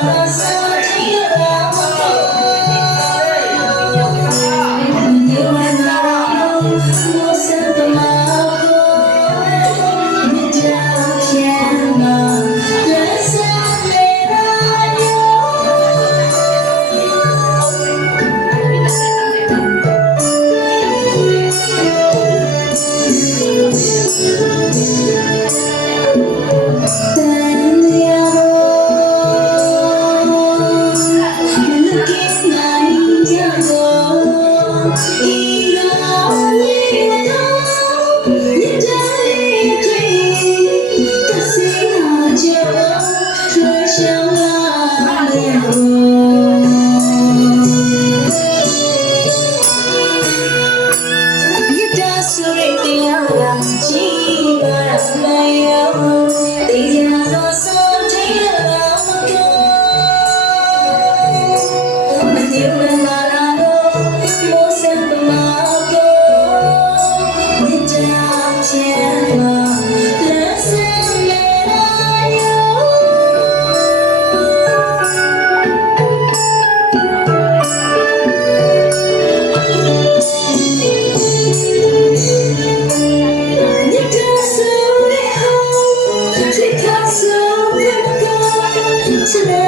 Thank you. Yeah. so Thank you.